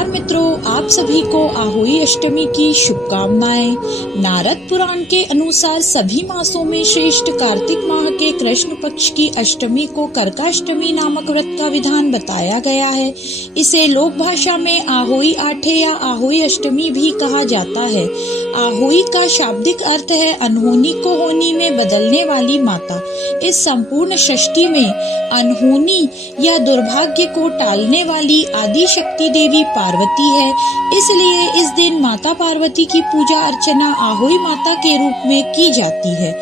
नमस्कार मित्रों, आप सभी को आहोई अष्टमी की शुभकामनाएं। नारद पुराण के अनुसार सभी मासों में श्रेष्ठ कार्तिक माह के कृष्ण पक्ष की अष्टमी को करकाष्टमी नामक व्रत का विधान बताया गया है। इसे लोक भाषा में आहोई आठे या आहोई अष्टमी भी कहा जाता है। आहोई का शाब्दिक अर्थ है अनहोनी को होनी में बदलने वाली माता। इस संपूर्ण सृष्टि में अनहोनी या दुर्भाग्य को टालने वाली आदि शक्ति देवी पार्वती है। इसलिए इस दिन माता पार्वती की पूजा अर्चना आहोई माता के रूप में की जाती है।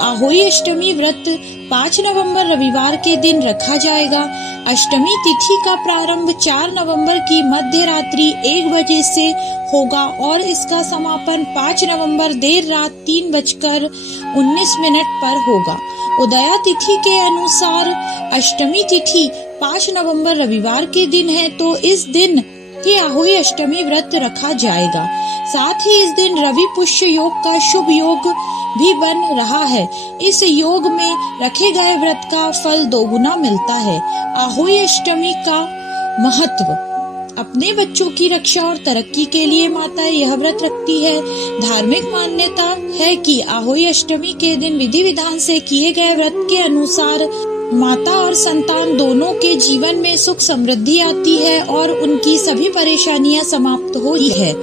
आहोई अष्टमी व्रत 5 नवंबर रविवार के दिन रखा जाएगा। अष्टमी तिथि का प्रारंभ 4 नवंबर की मध्य रात्रि 1 बजे से होगा और इसका समापन 5 नवंबर देर रात 3:19 पर होगा। उदया तिथि के अनुसार अष्टमी तिथि 5 नवंबर रविवार के दिन है, तो इस दिन ही आहोई अष्टमी व्रत रखा जाएगा। साथ ही इस दिन रवि पुष्य योग का शुभ योग भी बन रहा है। इस योग में रखे गए व्रत का फल दोगुना मिलता है। आहोई अष्टमी का महत्व। अपने बच्चों की रक्षा और तरक्की के लिए माता यह व्रत रखती है। धार्मिक मान्यता है कि आहोई अष्टमी के दिन विधि विधान से किए गए व्रत के अनुसार माता और संतान दोनों के जीवन में सुख समृद्धि आती है और उनकी सभी परेशानियां समाप्त होती है।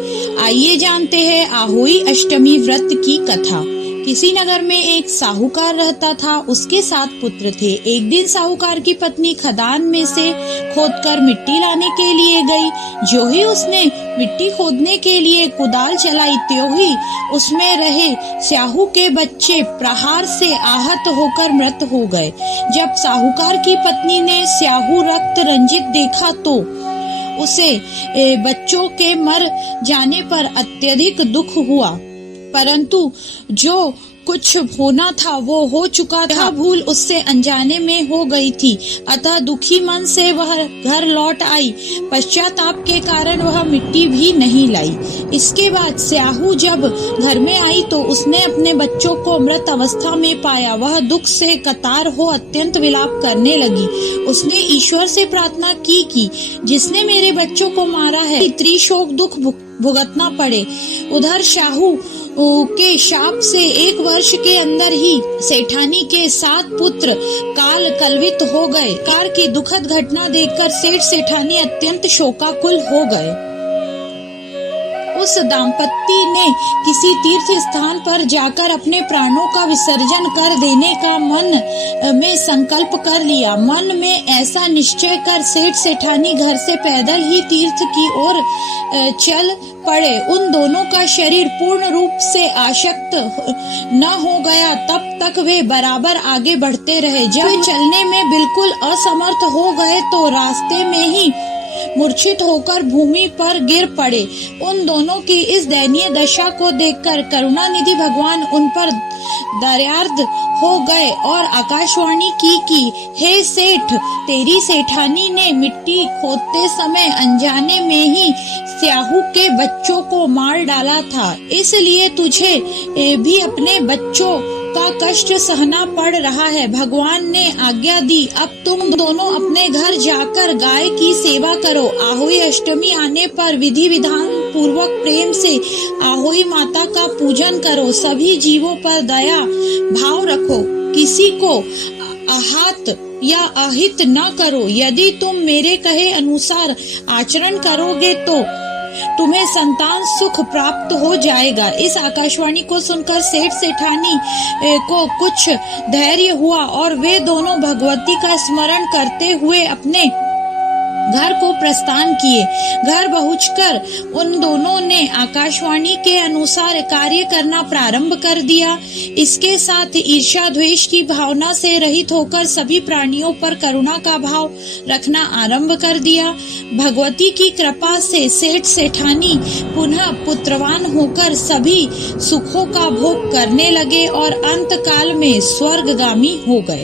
आइए जानते हैं आहोई अष्टमी व्रत की कथा। किसी नगर में एक साहूकार रहता था। उसके 7 पुत्र थे। एक दिन साहूकार की पत्नी खदान में से खोदकर मिट्टी लाने के लिए गई। जो ही उसने मिट्टी खोदने के लिए कुदाल चलाई, त्यों ही उसमें रहे स्याहू के बच्चे प्रहार से आहत होकर मृत हो गए। जब साहूकार की पत्नी ने स्याहू रक्त रंजित देखा तो उसे बच्चों के मर जाने पर अत्यधिक दुख हुआ, परंतु जो कुछ होना था वो हो चुका था। भूल उससे अनजाने में हो गई थी, अतः दुखी मन से वह घर लौट आई। पश्चाताप के कारण वह मिट्टी भी नहीं लाई। इसके बाद स्याहू जब घर में आई तो उसने अपने बच्चों को मृत अवस्था में पाया। वह दुख से कतार हो अत्यंत विलाप करने लगी। उसने ईश्वर से प्रार्थना की कि जिसने मेरे बच्चों को मारा है, त्रिशोक दुख भुगतना पड़े। उधर शाहू के शाप से 1 वर्ष के अंदर ही सेठानी के 7 पुत्र काल कलवित हो गए। कार की दुखद घटना देखकर सेठ सेठानी अत्यंत शोकाकुल हो गए। उस दाम्पत्ति ने किसी तीर्थ स्थान पर जाकर अपने प्राणों का विसर्जन कर देने का मन में संकल्प कर लिया। मन में ऐसा निश्चय कर सेठ सेठानी घर से पैदल ही तीर्थ की ओर चल पड़े। उन दोनों का शरीर पूर्ण रूप से आशक्त न हो गया तब तक वे बराबर आगे बढ़ते रहे। जब वे चलने में बिल्कुल असमर्थ हो गए तो रास्ते में ही मूर्छित होकर भूमि पर गिर पड़े। उन दोनों की इस दयनीय दशा को देखकर करुणानिधि भगवान उन पर दयार्द हो गए और आकाशवाणी की कि हे सेठ, तेरी सेठानी ने मिट्टी खोदते समय अनजाने में ही स्याहू के बच्चों को मार डाला था, इसलिए तुझे भी अपने बच्चों का कष्ट सहना पड़ रहा है। भगवान ने आज्ञा दी, अब तुम दोनों अपने घर जाकर गाय की सेवा करो। आहोई अष्टमी आने पर विधि विधान पूर्वक प्रेम से आहोई माता का पूजन करो। सभी जीवों पर दया भाव रखो। किसी को आहत या अहित न करो। यदि तुम मेरे कहे अनुसार आचरण करोगे तो तुम्हें संतान सुख प्राप्त हो जाएगा। इस आकाशवाणी को सुनकर सेठ सेठानी को कुछ धैर्य हुआ और वे दोनों भगवती का स्मरण करते हुए अपने घर को प्रस्थान किए। घर पहुंचकर उन दोनों ने आकाशवाणी के अनुसार कार्य करना प्रारंभ कर दिया। इसके साथ ईर्ष्या द्वेष की भावना से रहित होकर सभी प्राणियों पर करुणा का भाव रखना आरंभ कर दिया। भगवती की कृपा से सेठ सेठानी पुनः पुत्रवान होकर सभी सुखों का भोग करने लगे और अंत काल में स्वर्गगामी हो गए।